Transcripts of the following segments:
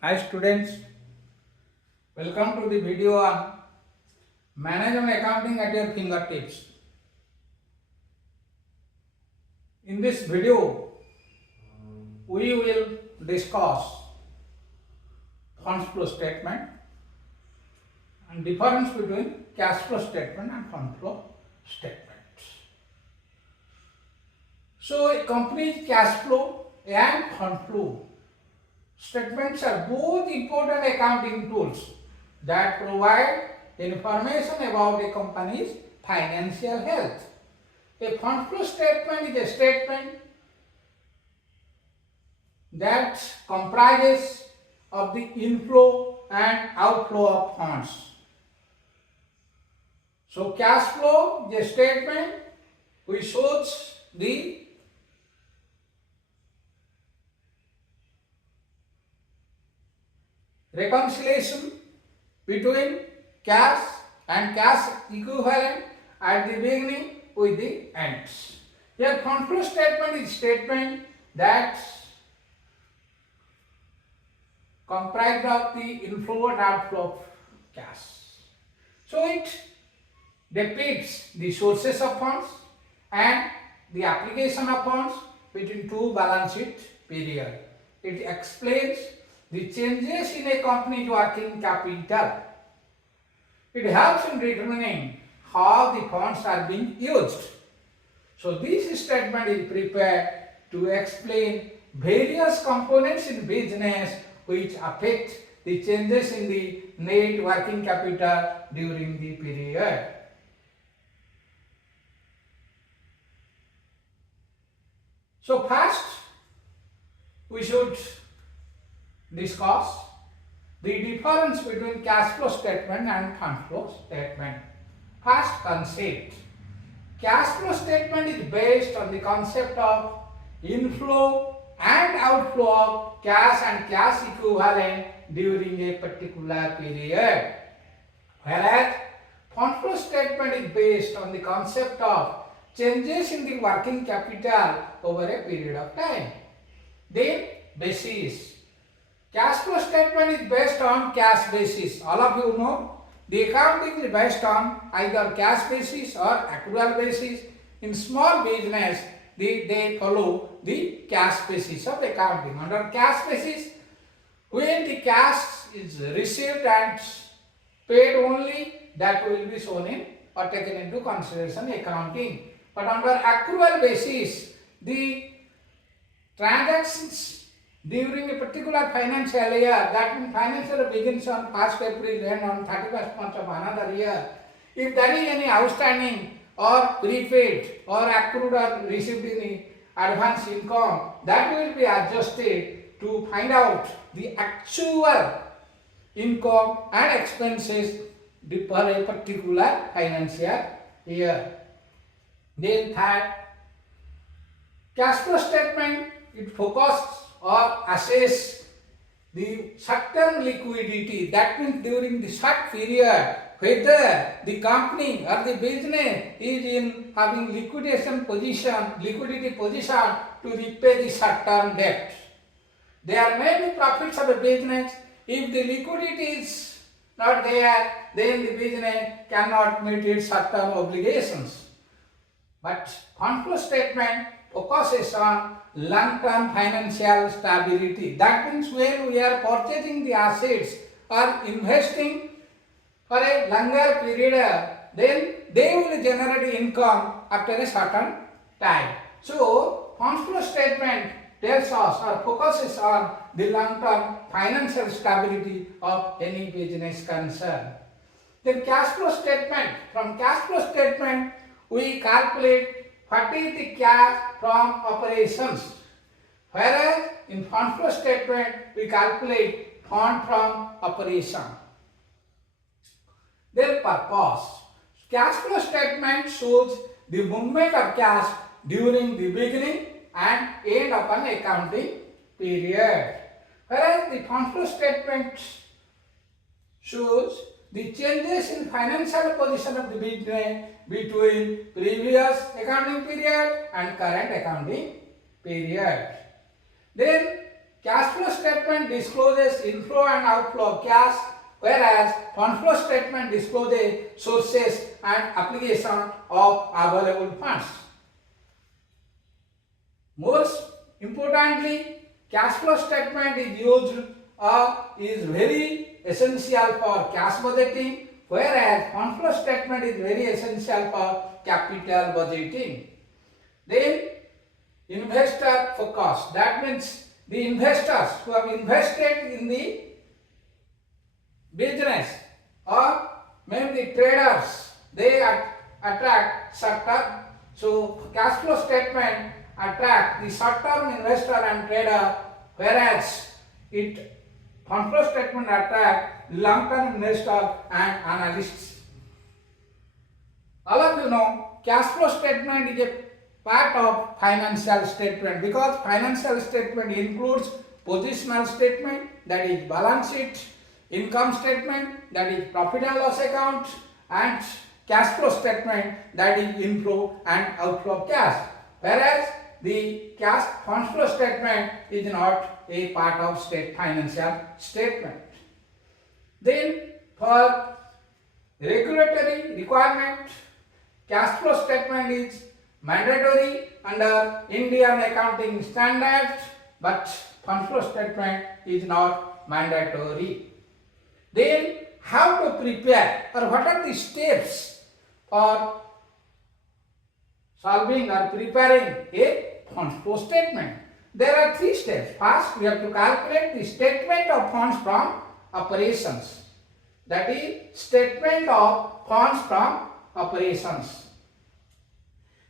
Hi students, welcome to the video on Management Accounting at your fingertips. In this video, we will discuss funds flow statement and difference between cash flow statement and fund flow statement. So, a company's cash flow and fund flow statements are both important accounting tools that provide information about a company's financial health. A fund flow statement is a statement that comprises of the inflow and outflow of funds. So cash flow is a statement which shows the reconciliation between cash and cash equivalent at the beginning with the ends. Here fund flow statement is statement that comprised of the inflow and outflow of cash. So it depicts the sources of funds and the application of funds between two balance sheet periods. It explains the changes in a company's working capital. It helps in determining how the funds are being used. So this statement is prepared to explain various components in business which affect the changes in the net working capital during the period. So first we should discuss the difference between cash flow statement and fund flow statement. First concept. Cash flow statement is based on the concept of inflow and outflow of cash and cash equivalent during a particular period. Whereas fund flow statement is based on the concept of changes in the working capital over a period of time. Then basis. Cash flow statement is based on cash basis. All of you know the accounting is based on either cash basis or accrual basis. In small business, they follow the cash basis of accounting. Under cash basis, when the cash is received and paid only, that will be shown in or taken into consideration accounting. But under accrual basis, the transactions during a particular financial year, that means financial year begins on 1st April and on 31st March of another year. If there is any outstanding or prepaid or accrued or received any advance income, that will be adjusted to find out the actual income and expenses for a particular financial year. Then third, cash flow statement, it focuses or assess the short-term liquidity. That means during the short period, whether the company or the business is in having liquidity position to repay the short-term debt. There may be profits of a business. If the liquidity is not there, then the business cannot meet its short-term obligations. But fund flow statement focuses on long-term financial stability. That means when we are purchasing the assets or investing for a longer period, then they will generate income after a certain time. So, fund flow statement tells us or focuses on the long-term financial stability of any business concern. Then cash flow statement. From cash flow statement, we calculate what is the cash from operations. Whereas in fund flow statement, we calculate fund from operation. Their purpose. Cash flow statement shows the movement of cash during the beginning and end of an accounting period. Whereas the fund flow statement shows the changes in financial position of the business between previous accounting period and current accounting period. Then cash flow statement discloses inflow and outflow of cash, whereas fund flow statement discloses sources and application of available funds. Most importantly, cash flow statement is used is very essential for cash budgeting, whereas fund flow statement is very essential for capital budgeting. Then investor focus, that means the investors who have invested in the business or maybe the traders, they attract short-term. So cash flow statement attract the short-term investor and trader, whereas fund flow statement attract the long-term investor and analysts. All of you know cash flow statement is a part of financial statement, because financial statement includes positional statement, that is balance sheet, income statement, that is profit and loss account, and cash flow statement, that is inflow and outflow of cash, whereas the cash fund flow statement is not a part of financial statement. Then for regulatory requirement, cash flow statement is mandatory under Indian accounting standards, but fund flow statement is not mandatory. Then how to prepare, or what are the steps for solving or preparing a fund flow statement? There are 3 steps. First, we have to calculate the statement of funds from operations. That is statement of funds from operations.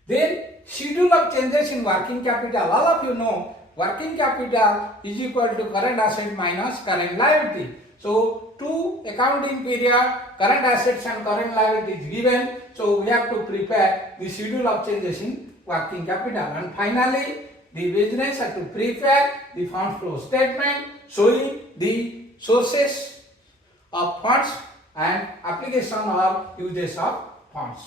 Then schedule of changes in working capital. All of you know working capital is equal to current asset minus current liability. So, 2 accounting period, current assets and current liability is given. So, we have to prepare the schedule of changes in working capital. And finally, the business has to prepare the fund flow statement showing the sources of funds and application or uses of funds.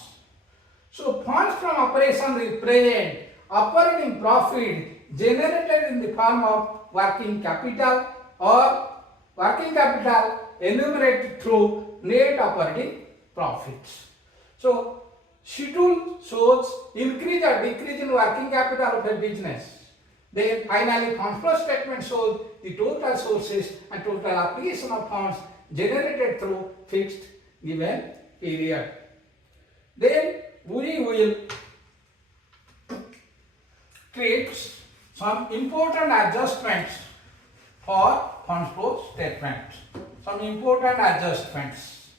So, funds from operation represent operating profit generated in the form of working capital or working capital enumerated through net operating profits. So, schedule shows increase or decrease in working capital of a business. Then finally, fund flow statement shows the total sources and total application of funds generated through fixed given period. Then we will treat some important adjustments for fund flow statement. Some important adjustments.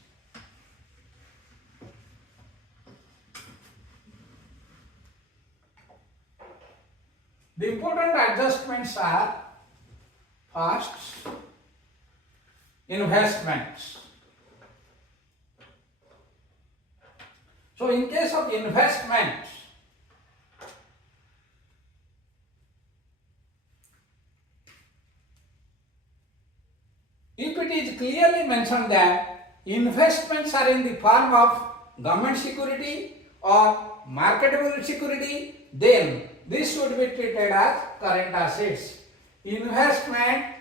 The important adjustments are first, investments. So, in case of investment, if it is clearly mentioned that investments are in the form of government security or marketable security, then this should be treated as current assets. Investment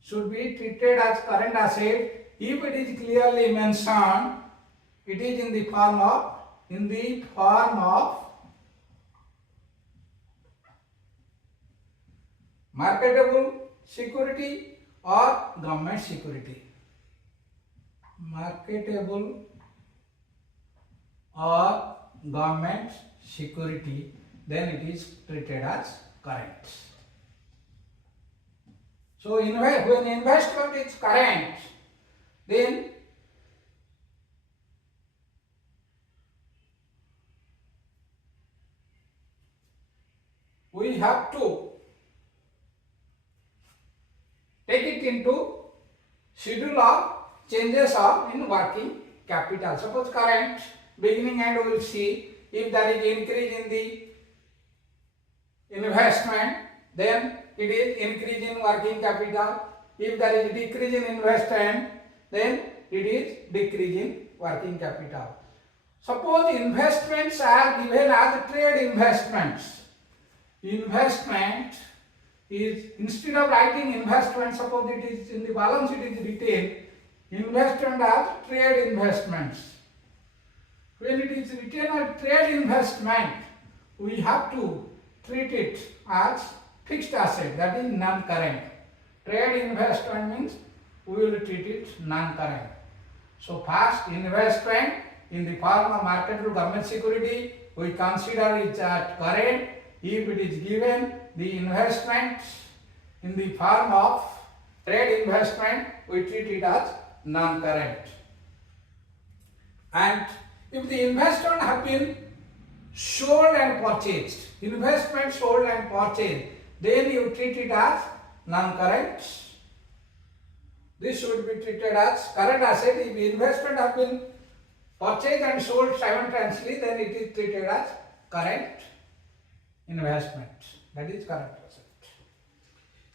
should be treated as current asset if it is clearly mentioned it is in the form of marketable security or government security. Marketable or government security, then it is treated as current. So, when investment is current, then we have to take it into schedule of changes in working capital. Suppose current, beginning and we will see if there is increase in the investment, then it is increase in working capital. If there is decrease in investment, then it is decrease in working capital. Suppose investments are given as trade investments. Investment is instead of writing investment, suppose it is in the balance it is written investment as trade investments. When it is written as trade investment, we have to treat it as fixed asset, that is non-current. Trade investment means we will treat it non-current. So first investment in the form of marketable government security, we consider it as current. If it is given the investment in the form of trade investment, we treat it as non-current. And if the investment have been sold and purchased, investment sold and purchased, then you treat it as non-current. This should be treated as current asset. If investment have been purchased and sold simultaneously, then it is treated as current investment. That is current asset.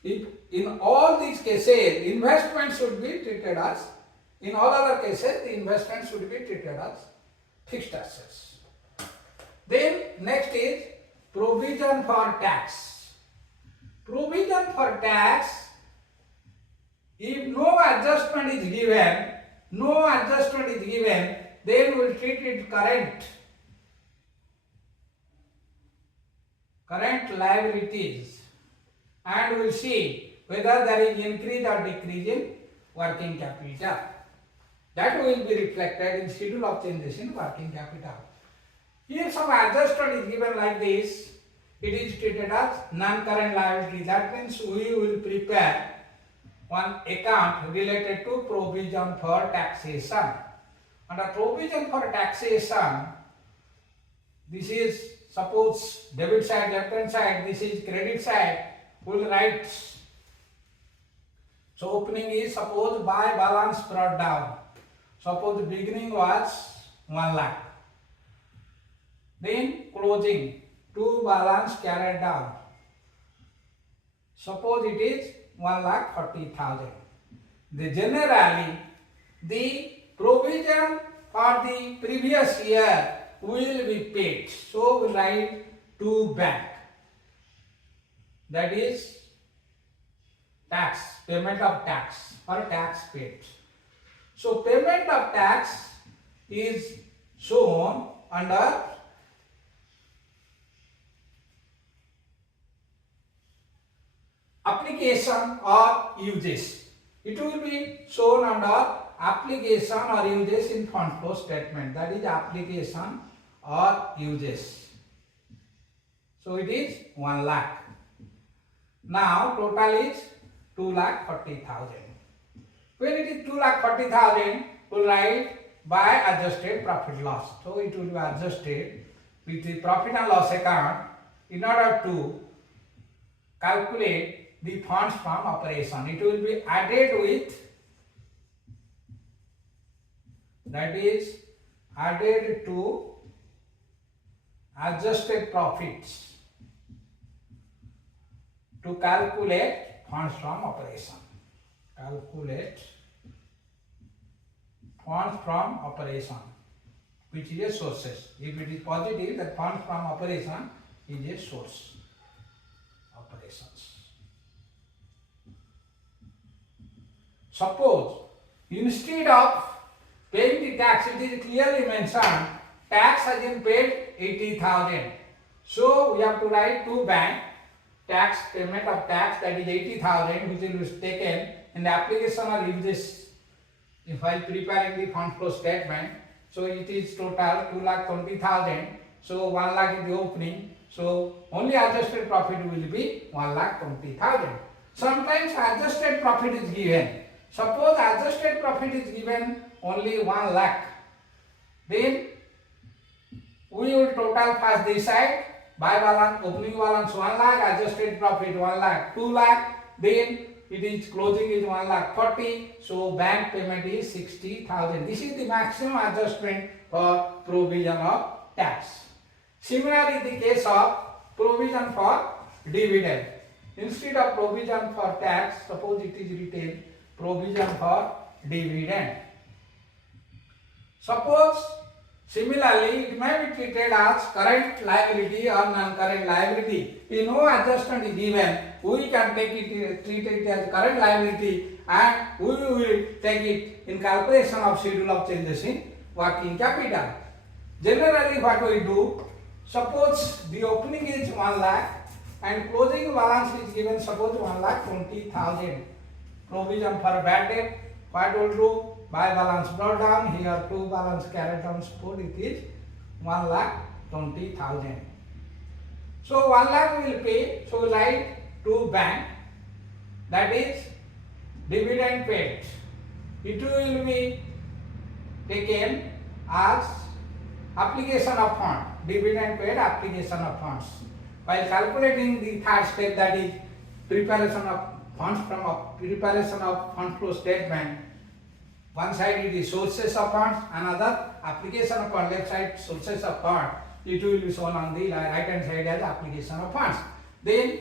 If in all these cases, investment should be treated as, in all other cases, the investment should be treated as fixed assets. Then next is provision for tax. Provision for tax, if no adjustment is given, then we will treat it current liabilities, and we will see whether there is increase or decrease in working capital. That will be reflected in schedule of changes in working capital. If some adjustment is given like this, it is treated as non-current liability. That means we will prepare one account related to provision for taxation. Under provision for taxation, this is suppose debit side, left hand side, this is credit side, we will write. So opening is suppose by balance brought down. Suppose the beginning was 1 lakh. Then closing, to balance carried down. Suppose it is 1,40,000. Generally, the provision for the previous year will be paid. So we write to bank. That is tax, payment of tax or tax paid. So payment of tax is shown under application or uses. It will be shown under application or uses in fund flow statement. That is application or uses. So it is 1 lakh. Now total is 2,40,000. When it is 2,40,000, we will write by adjusted profit loss. So it will be adjusted with the profit and loss account in order to calculate the funds from operation. It will be added with, that is added to adjusted profits to calculate funds from operation. Calculate funds from operation, which is a sources. If it is positive, that funds from operation is a source. Operations. Suppose instead of paying the tax, it is clearly mentioned tax has been paid 80,000. So we have to write to bank tax, payment of tax, that is 80,000, which will be taken in the application or uses. If I preparing the fund flow statement, so it is total 2,20,000. So 1 lakh is the opening. So only adjusted profit will be 1,20,000. Sometimes adjusted profit is given. Suppose adjusted profit is given only 1 lakh. Then we will total first this side by balance, opening balance 1 lakh, adjusted profit 1 lakh, 2 lakh. Then it is closing is 1,40,000. So bank payment is 60,000. This is the maximum adjustment for provision of tax. Similarly, the case of provision for dividend. Instead of provision for tax, suppose it is written provision for dividend. Suppose Similarly, it may be treated as current liability or non-current liability. If no adjustment is given, we can treat it as current liability, and we will take it in calculation of schedule of changes in working capital. Generally, what we do, suppose the opening is 1 lakh and closing balance is given, suppose 1,20,000. Provision for bad debt, what will do? By balance brought down, here 2 balance carried down, suppose it is 1,20,000. So 1 lakh we will pay, so we write to bank, that is dividend paid. It will be taken as application of fund, dividend paid, application of funds. While calculating the third step, that is preparation of funds from a preparation of fund flow statement, one side it is sources of funds, another application of fund, left side sources of fund, it will be shown on the right hand side as application of funds. Then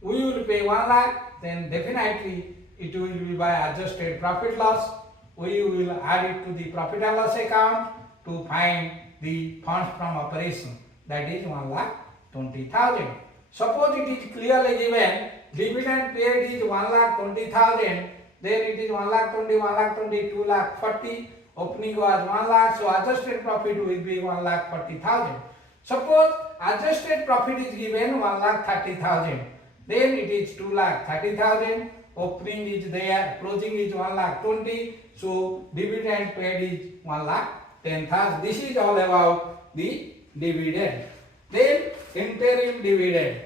we will pay 1 lakh, then definitely it will be by adjusted profit loss. We will add it to the profit and loss account to find the funds from operation, that is 1,20,000. Suppose it is clearly given dividend paid is 1,20,000, then it is 1,20,000, 1,20,000, 2,40,000, opening was 1 lakh, so adjusted profit will be 1,40,000. Suppose adjusted profit is given 1,30,000, then it is 2,30,000, opening is there, closing is 1,20,000, so dividend paid is 1,10,000. This is all about the dividend. Then interim dividend.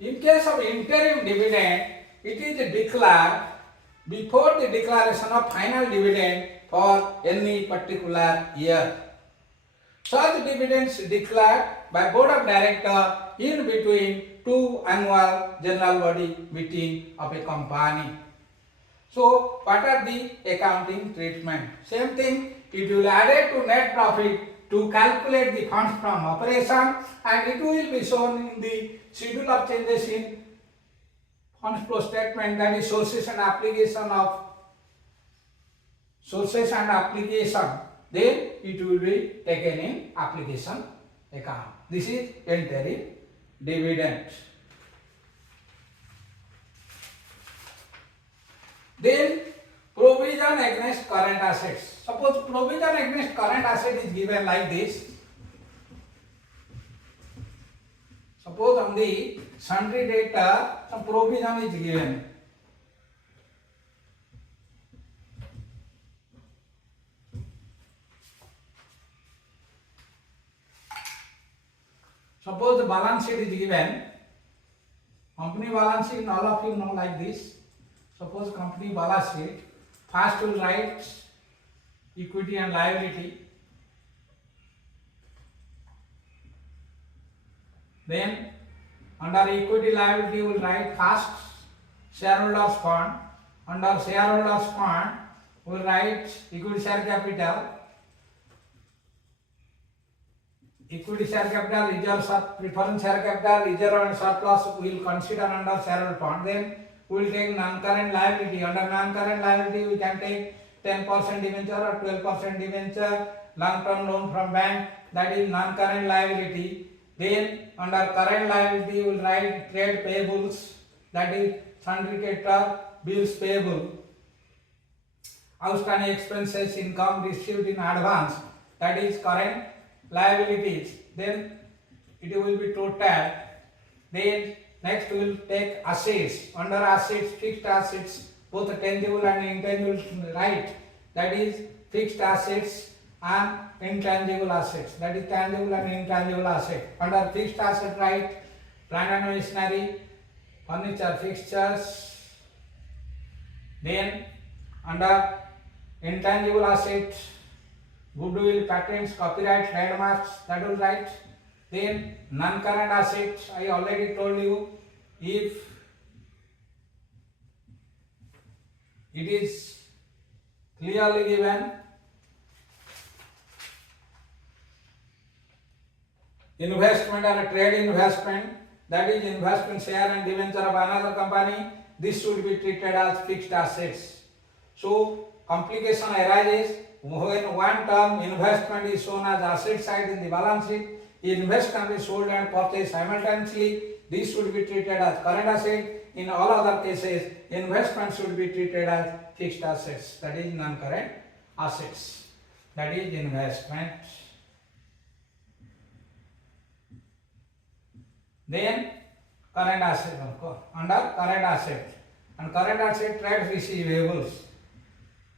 In case of interim dividend, it is declared before the declaration of final dividend for any particular year. Such dividends declared by Board of Directors in between 2 annual general body meeting of a company. So, what are the accounting treatment? Same thing, it will add to net profit to calculate the funds from operation, and it will be shown in the schedule of changes in funds flow statement, that is sources and application of sources and application. Then it will be taken in application account. This is interim dividend. Then provision against current assets. Suppose provision against current asset is given like this. Suppose on the sundry debtor some provision is given. Suppose the balance sheet is given. Company balance sheet, all of you know like this. Suppose company balance sheet, first will write equity and liability. Then under equity liability will write first shareholders fund. Under shareholders fund will write equity share capital. Equity share capital, reserves of preference share capital, reserve and surplus we will consider under shareholder fund. Then we will take non-current liability. Under non-current liability we can take 10% debenture or 12% debenture, long-term loan from bank, that is non-current liability. Then under current liability we will write trade payables, that is sundry creditor, bills payable, outstanding expenses, income received in advance, that is current liabilities. Then it will be total. Then next we will take assets. Under assets, fixed assets, both tangible and intangible, right, that is fixed assets and intangible assets, that is tangible and intangible asset. Under fixed asset, right, plant and machinery, furniture, fixtures. Then under intangible assets, goodwill, patents, copyright, trademarks, that will write. Then non-current assets, I already told you, if it is clearly given, investment or a trade investment, that is investment share and debenture of another company, this should be treated as fixed assets. So complication arises when one term investment is shown as asset side in the balance sheet. Investment can be sold and purchased simultaneously. This should be treated as current asset. In all other cases, investment should be treated as fixed assets, that is non-current assets, that is investment. Then current asset, under current asset, and current asset trade receivables.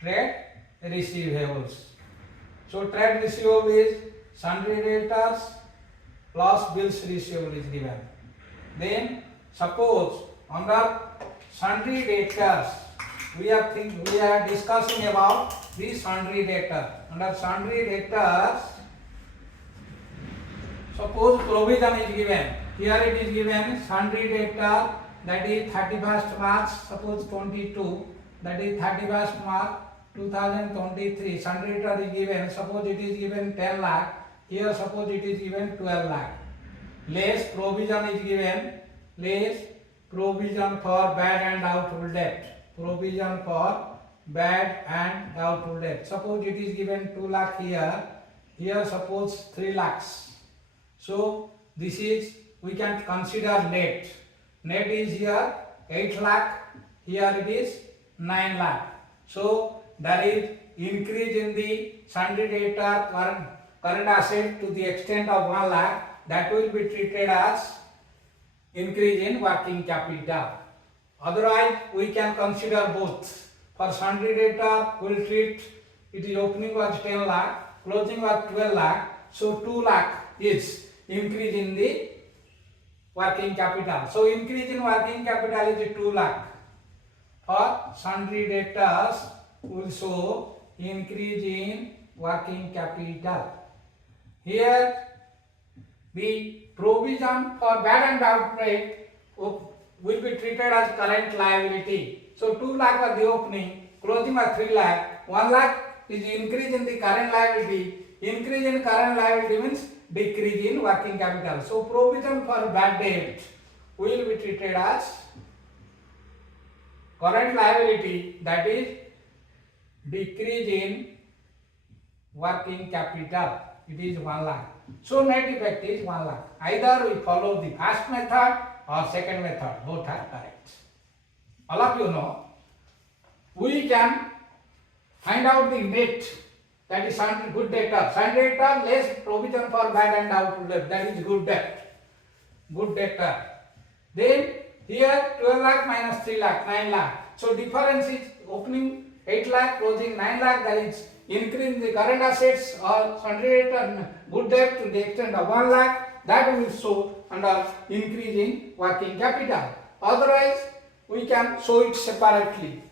Trade receivables. So trade receivable is sundry debtors plus bills receivable is given. Then suppose under sundry debtors, we are discussing about the sundry debtor. Under sundry debtors, suppose provision is given. Here it is given sundry debtor, that is 31st March, suppose 22, that is 31st March 2023. Sundry debtor is given, suppose it is given 10 lakh. Here suppose it is given 12 lakh. Less provision is given, less provision for bad and doubtful debt. Provision for bad and doubtful debt. Suppose it is given 2 lakh here. Here suppose 3 lakhs. So this is, we can consider net. Net is here 8 lakh. Here it is 9 lakh. So there is increase in the sundry debtor current asset to the extent of 1 lakh. That will be treated as increase in working capital. Otherwise, we can consider both. For sundry debtor, we will treat it is opening was 10 lakh, closing was 12 lakh. So 2 lakh is increase in the working capital. So increase in working capital is 2 lakh. For sundry debtors, we will show increase in working capital. Here the provision for bad and doubtful debt will be treated as current liability. So 2 lakh was the opening, closing was 3 lakh. 1 lakh is increase in the current liability. Increase in current liability means decrease in working capital. So provision for bad debt will be treated as current liability, that is decrease in working capital. It is 1 lakh. So net effect is 1 lakh. Either we follow the first method or second method. Both are correct. All of you know, we can find out the net, that is good debtor. Sundry debtor less provision for bad and doubtful debt, that is good debt. Good debtor. Then here 12 lakh minus 3 lakh, 9 lakh. So difference is opening 8 lakh, closing 9 lakh, that is increase in the current assets or sundry debtor good debt to the extent of 1 lakh. That will show under increase in working capital. Otherwise, we can show it separately.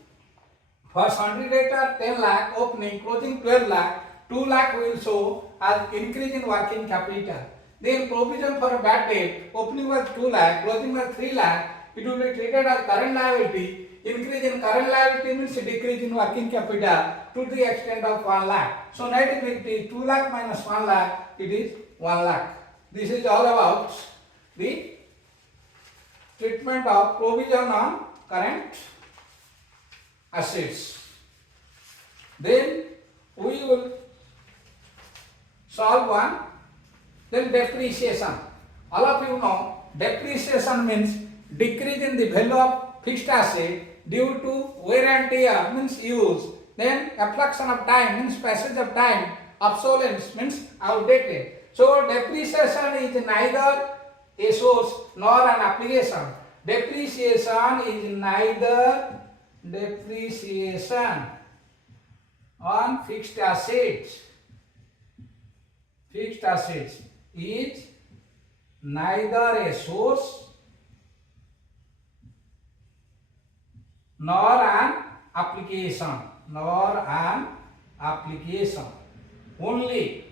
For sundry debtor 10 lakh opening, closing 12 lakh, 2 lakh will show as increase in working capital. Then provision for bad debt, opening was 2 lakh, closing was 3 lakh, it will be treated as current liability. Increase in current liability means decrease in working capital to the extent of 1 lakh. So net effect is 2 lakh minus 1 lakh, it is 1 lakh. This is all about the treatment of provision on current assets. Then we will solve one. Then depreciation. All of you know depreciation means decrease in the value of fixed asset due to wear and tear means use. Then affliction of time means passage of time. Obsolescence means outdated. So depreciation is neither a source nor an application. Depreciation is neither depreciation on fixed assets. Fixed assets is neither a source nor an application. Only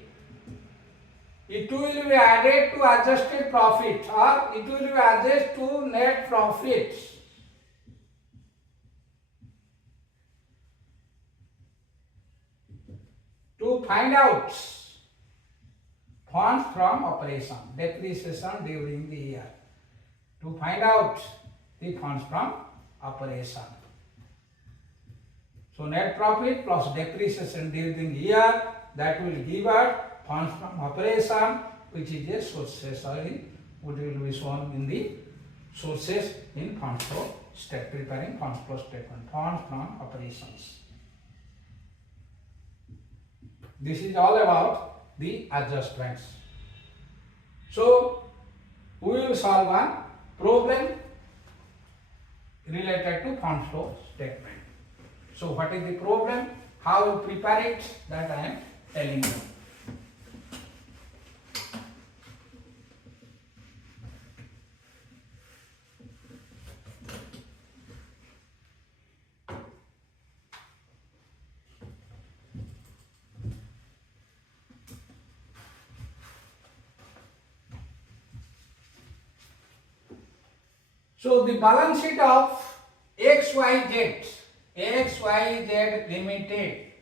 it will be added to adjusted profit or it will be added to net profit. To find out funds from operation, depreciation during the year. To find out the funds from operation. So net profit plus depreciation during the year, that will give us funds from operation, which is a sources, which will be shown in the sources in fund flow statement, preparing fund flow statement, funds from operations. This is all about the adjustments. So we will solve one problem related to fund flow statement. So what is the problem? How to prepare it? That I am telling you. So the balance sheet of XYZ Limited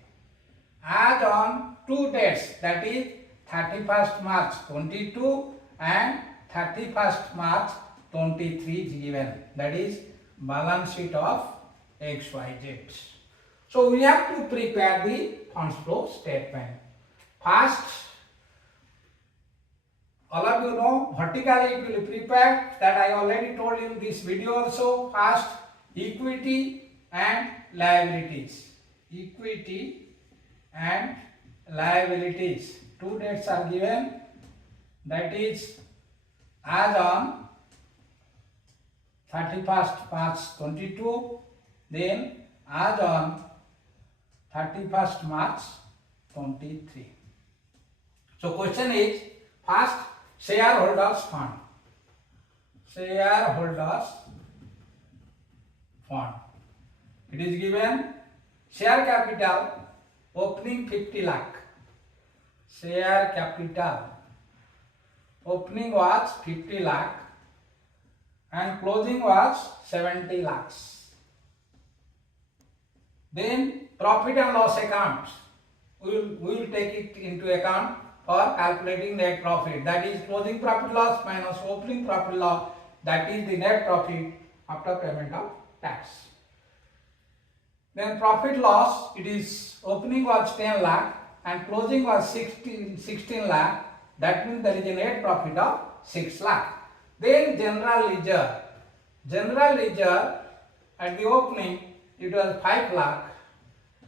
as on two dates, that is 31st March 22 and 31st March 23 is given. That is balance sheet of XYZ. So we have to prepare the funds flow statement. First, all of you know, vertically it will be prepared, that I already told in this video also. First, equity and liabilities. Equity and liabilities. Two dates are given, that is as on 31st March 22, then as on 31st March 23. So question is, first, shareholders fund. Shareholders fund. It is given share capital opening 50 lakh. Share capital opening was 50 lakh and closing was 70 lakhs. Then profit and loss account. We will take it into account for calculating net profit, that is closing profit loss minus opening profit loss, that is the net profit after payment of tax. Then profit loss, it is opening was 10 lakh and closing was 16 lakh, that means there is a net profit of 6 lakh. Then general ledger. General ledger at the opening it was 5 lakh,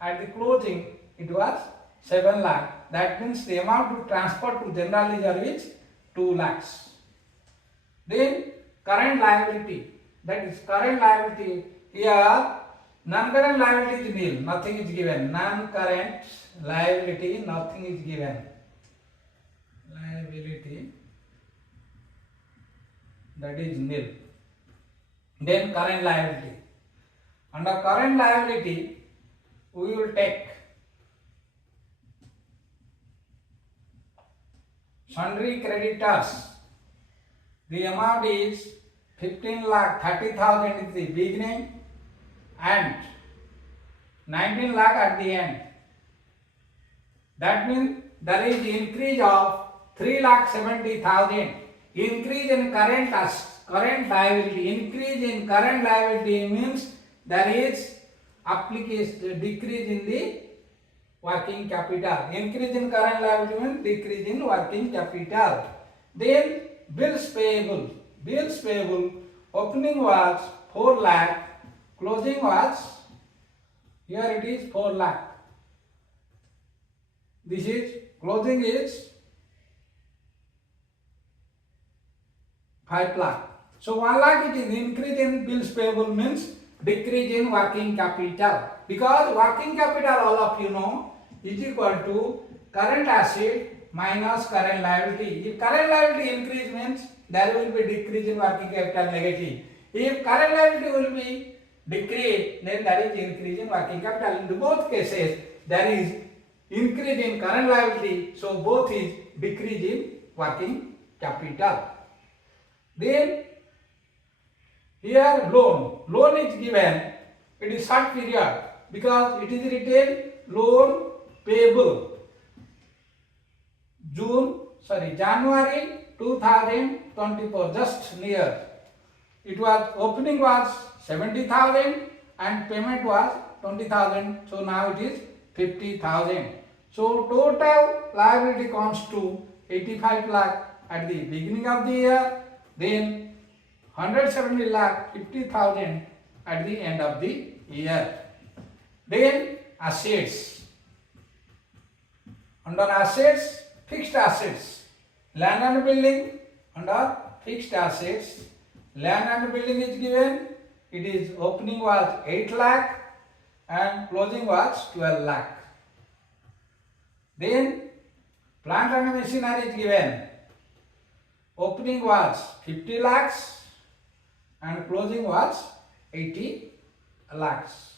at the closing it was 7 lakh. That means the amount to transfer to general ledger is 2 lakhs. Then current liability, that is current liability. Here non-current liability is nil, nothing is given. Non-current liability, nothing is given. Liability, that is nil. Then current liability. Under current liability, we will take Sundry creditors. The amount is 15 lakh 30,000 is the beginning and 19 lakh at the end. That means there is increase of 3 lakh 70,000. Increase in current liability. Increase in current liability means there is application decrease in the working capital. Increase in current liability means decrease in working capital. Then bills payable. Bills payable opening was 4 lakh, closing was, here it is 4 lakh. This is closing is 5 lakh. So 1 lakh it is increase in bills payable means decrease in working capital, because working capital, all of you know, is equal to current asset minus current liability. If current liability increase means there will be decrease in working capital negative. If current liability will be decrease, then there is increase in working capital. In both cases there is increase in current liability, so both is decrease in working capital. Then here loan is given, it is short period because it is written loan payable January 2024, just near. It was opening was 70,000 and payment was 20,000. So now it is 50,000. So total liability comes to 85 lakh at the beginning of the year, then 170 lakh 50,000 at the end of the year. Then assets. Under assets, fixed assets. Land and building. Under fixed assets, land and building is given. It is opening was 8 lakh and closing was 12 lakh. Then plant and machinery is given. Opening was 50 lakhs and closing was 80 lakhs.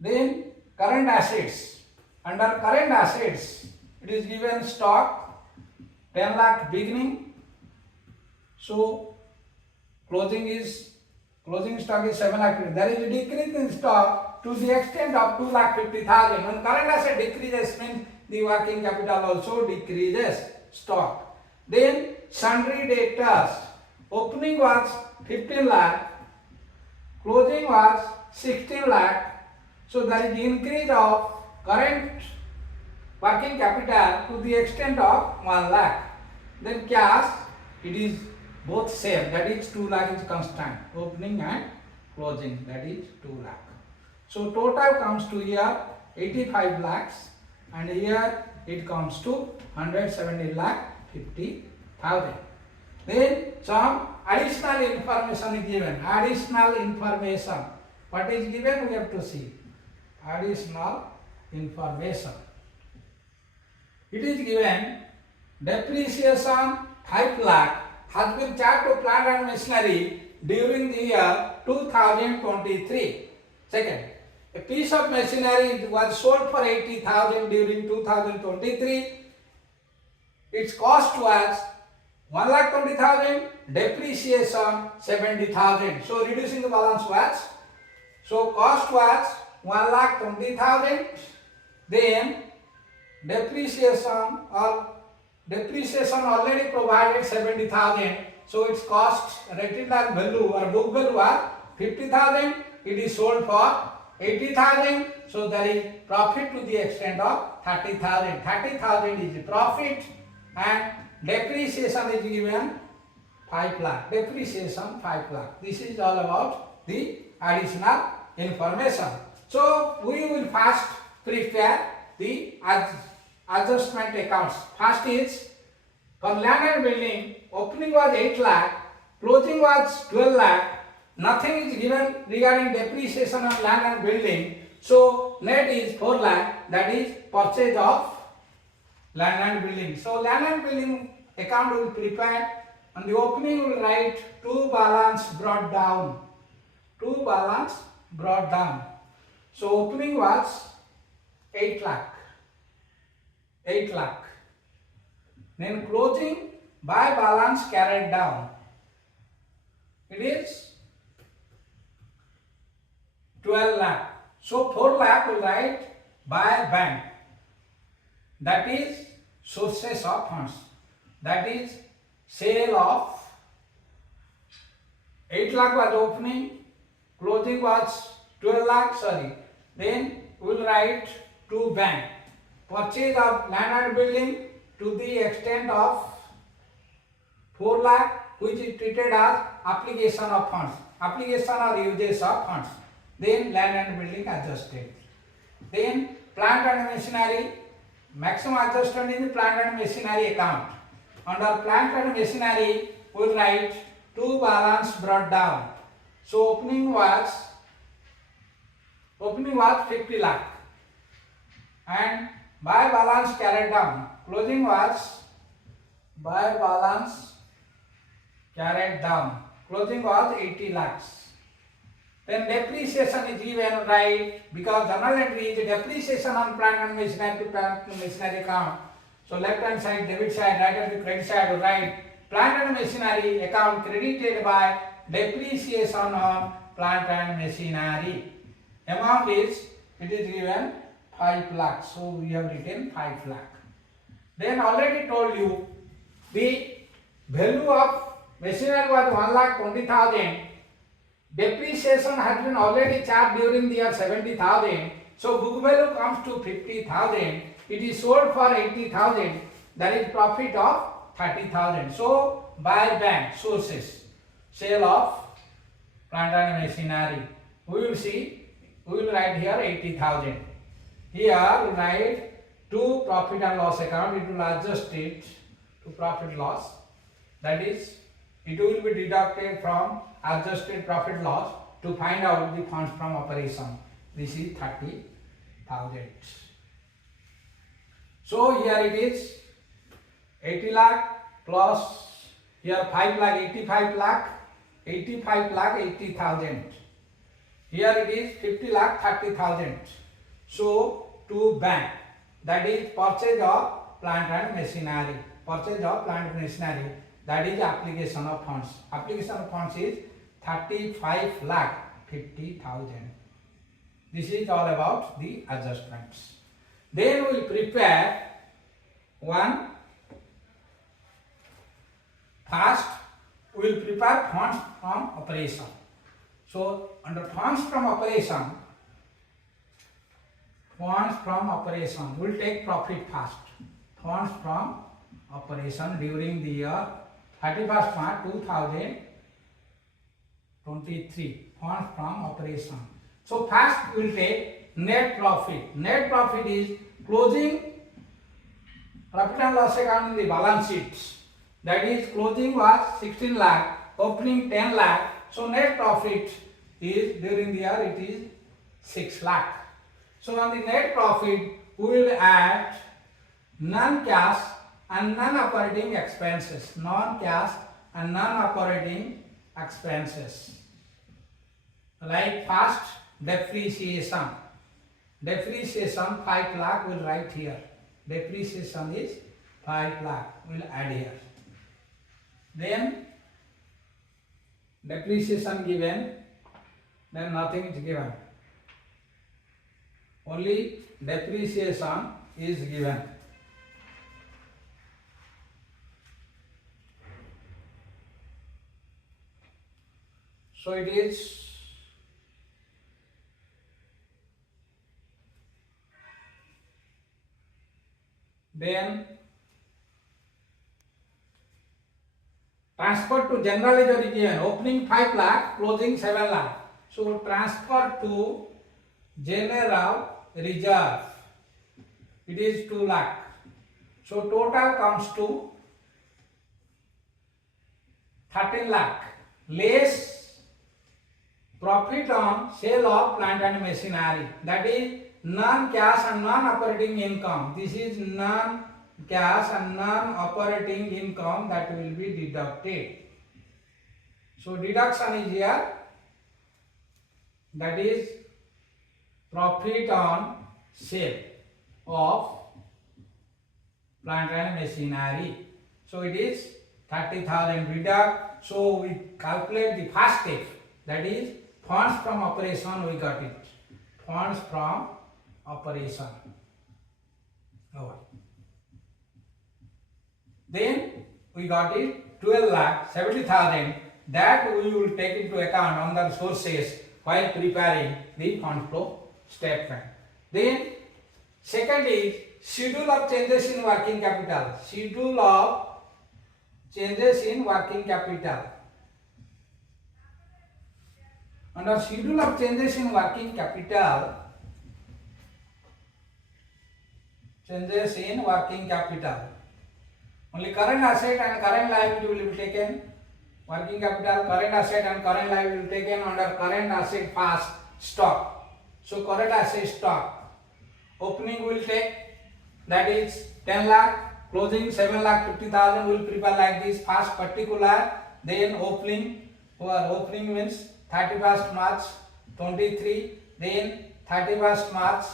Then current assets. Under current assets, it is given stock 10 lakh beginning. So closing stock is 7 lakh. There is a decrease in stock to the extent of 2 lakh 50,000. When current asset decreases, means the working capital also decreases stock. Then sundry debtors. Opening was 15 lakh, closing was 16 lakh. So there is increase of current working capital to the extent of 1 lakh. Then cash, it is both same, that is 2 lakh is constant, opening and closing, that is 2 lakh. So total comes to here 85 lakhs and here it comes to 170 lakh 50,000. Then some additional information is given. Additional information. What is given? We have to see. Additional information. It is given depreciation 5 lakh has been charged to plant and machinery during the year 2023. Second, a piece of machinery was sold for 80,000 during 2023. Its cost was 1,20,000, depreciation 70,000. So reducing the balance was, so cost was 1,20,000, then depreciation already provided 70,000. So its cost retained value or book value was 50,000. It is sold for 80,000. So there is profit to the extent of 30,000. 30,000 is the profit and depreciation is given 5 lakh. Depreciation 5 lakh. This is all about the additional information. So we will first prepare the adjustment accounts. First is for land and building, opening was 8 lakh, closing was 12 lakh. Nothing is given regarding depreciation of land and building. So net is 4 lakh, that is purchase of land and building. So land and building account will prepare. On the opening we will write to balance brought down. To balance brought down. So opening was 8 lakh. 8 lakh. Then closing by balance carried down. It is 12 lakh. So 4 lakh will write by bank. That is sources of funds. That is sale of 8 lakh was opening, closing was 12 lakh, Then we will write to bank. Purchase of land and building to the extent of 4 lakh, which is treated as application of funds. Application or uses of funds. Then land and building adjusted. Then plant and machinery, maximum adjustment in the plant and machinery account. Under plant and machinery, we will write to balance brought down. So opening was 50 lakh and by balance carried down. Closing was by balance carried down. Closing was 80 lakhs. Then depreciation is given, right, because journal entry is depreciation on plant and machinery to plant and machinery account. So left hand side debit side, right hand to credit side, right. Plant and machinery account credited by depreciation on plant and machinery. Amount is, it is given 5 lakh. So we have written 5 lakh. Then already told you the value of machinery was 1,20,000. Depreciation has been already charged during the year 70,000. So book value comes to 50,000. It is sold for 80,000. That is profit of 30,000. So by bank sources, sale of plant and machinery. We will see. We will write here 80,000. Here we write to profit and loss account. It will adjust it to profit loss. That is, it will be deducted from adjusted profit loss to find out the funds from operation. This is 30,000. So here it is 80 lakh plus here 5 lakh, 85 lakh, 85 lakh 80,000. Here it is 50 lakh 30,000. So to bank, that is purchase of plant and machinery. Purchase of plant and machinery. That is application of funds. Application of funds is 35 lakh 50,000. This is all about the adjustments. Then we will prepare one. First, we will prepare funds from operation. So under funds from operation, we will take profit first. Funds from operation during the year 31st March 2023. Funds from operation. So first we will take net profit. Net profit is closing profit and loss account in the balance sheets. That is, closing was 16 lakh, opening 10 lakh. So net profit is during the year it is 6 lakh. So on the net profit we will add non-cash and non-operating expenses. Non-cash and non-operating expenses. Like first depreciation. Depreciation 5 lakh we will write here. Depreciation is 5 lakh. We will add here. Then depreciation given, then nothing is given. Only depreciation is given. So it is then transfer to general ledger is given. Opening 5 lakh, closing 7 lakh. So transfer to general reserve. It is 2 lakh. So total comes to 13 lakh. Less profit on sale of plant and machinery. That is non-cash and non-operating income. This is non-cash and non-operating income that will be deducted. So deduction is here. That is profit on sale of plant and machinery. So it is 30,000 deduct. So we calculate the first step. That is funds from operation. We got it. Funds from operation. Over. Then we got it 12 lakh 70,000. That we will take into account on the sources while preparing the fund flow statement. Then second is schedule of changes in working capital. Schedule of changes in working capital. Under schedule of changes in working capital, changes in working capital, only current asset and current liability will be taken. Working capital, current asset and current liability will be taken under current asset first, stock. So current asset stock. Opening will take, that is 10 lakh, closing 7 lakh 50,000 will prepare like this. First particular, then opening, opening means 31st March 23, then 31st March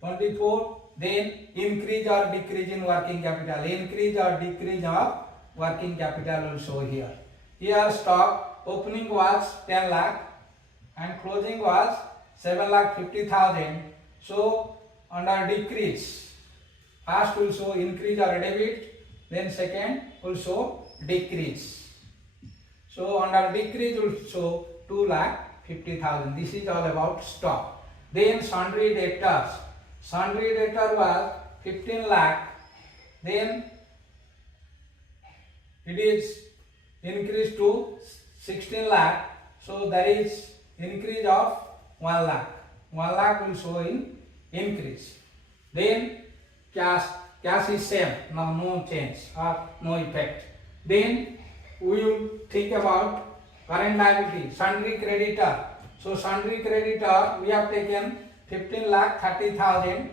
24, then increase or decrease in working capital. Increase or decrease of working capital will show here. Here stock opening was 10 lakh and closing was 7 lakh 50,000. So under decrease, first will show increase or debit, then second will show decrease. So under decrease will show 2,50,000. This is all about stock. Then sundry debtors. Sundry debtor was 15 lakh. Then it is increased to 16 lakh. So there is increase of 1 lakh. 1 lakh will show in increase. Then cash is same. Now no change or no effect. Then we will think about current liability, sundry creditor. So sundry creditor we have taken 15 lakh 30,000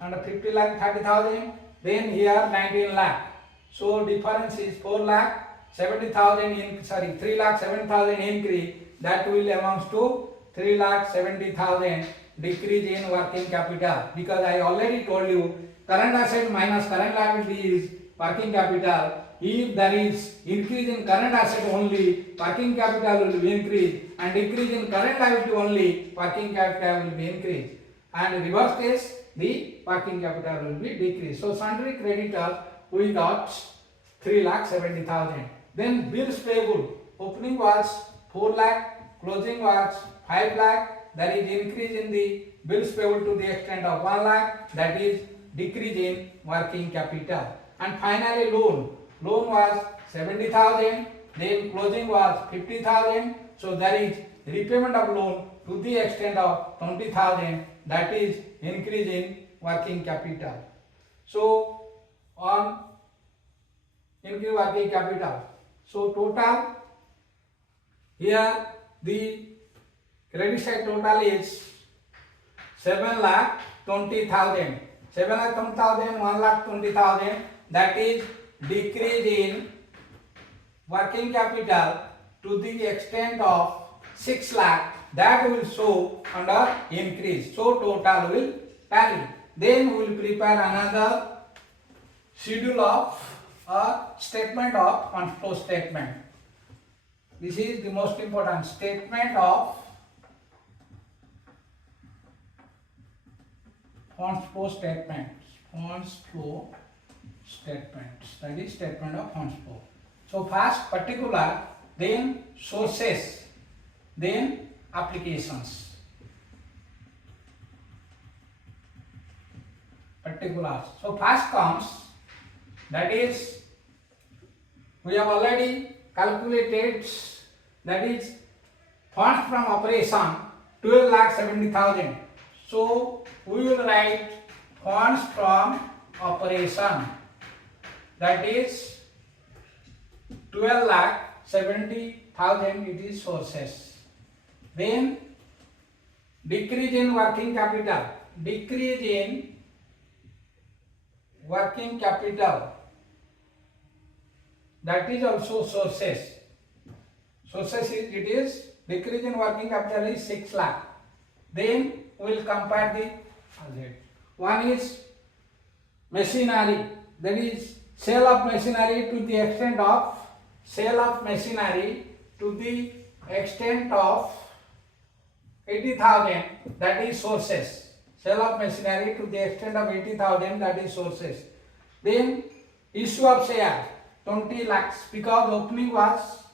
and 50 lakh 30,000. Then here 19 lakh. So difference is 4 lakh 70,000 in 3 lakh 7,000 increase. That will amounts to 3 lakh 70,000 decrease in working capital, because I already told you current asset minus current liability is working capital. If there is increase in current asset only, working capital will be increased, and decrease in current liability only, working capital will be increased, and reverse case the working capital will be decreased. So sundry creditors we got 3,70,000. Then bills payable, opening was 4 lakh, closing was 5 lakh. There is increase in the bills payable to the extent of 1 lakh, that is decrease in working capital. And finally loan was 70,000, then closing was 50,000. So there is repayment of loan to the extent of 20,000, that is increase in working capital. So on increase working capital. So total here the credit side total is 7,20,000. 7,20,000, 1,20,000, that is decrease in working capital to the extent of 6 lakh. That will show under increase. So total will tally. Then we will prepare another schedule of a statement of funds flow statement. This is the most important statement of funds flow statements. Funds flow statements. That is statement of funds flow. So first particular, then sources, then applications. Particulars. So first comes, that is we have already calculated, that is funds from operation 12,70,000. So we will write funds from operation, that is 12,70,000, it is sources. Then decrease in working capital. Decrease in working capital, that is also sources. Sources is, it is decrease in working capital is 6 lakh. Then we will compare the one is machinery, that is sale of machinery to the extent of 80,000, that is sources. Sale of machinery to the extent of 80,000, that is sources. Then issue of share 20 lakhs, because opening was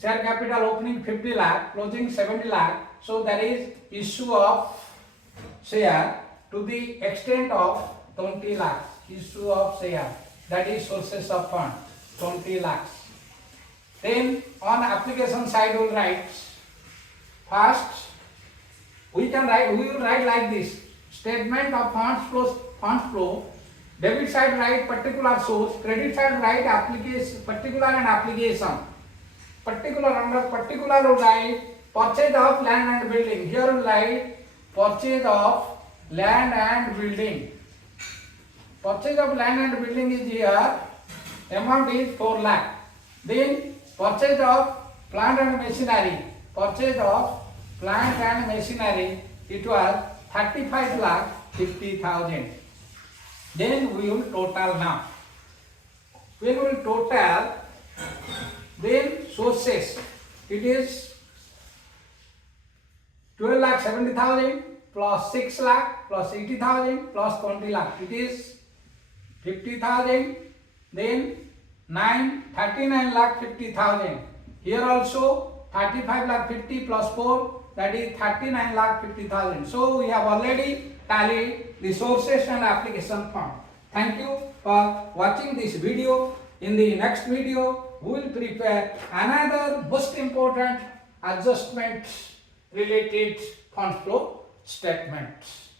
share capital opening 50 lakh, closing 70 lakh. So there is issue of share to the extent of 20 lakhs. Issue of share, that is sources of fund 20 lakhs. Then on application side we will write first. We will write like this: statement of funds flow. Debit side write particular source, credit side write application, particular and application. Particular, under particular we write purchase of land and building. Here we write purchase of land and building. Purchase of land and building is here, amount is 4 lakh. Then purchase of plant and machinery. Purchase of plant and machinery, it was 35,50,000. Then we will total now. When we will total, then sources, it is 12,70,000 plus 6 lakh plus 80,000 plus 20 lakh. It is 50,000. Then 39,50,000. Here also 35 lakh 50 plus 4, that is 39 lakh 50,000. So we have already tallied the sources and application form. Thank you for watching this video. In the next video, we will prepare another most important adjustment related fund flow statements.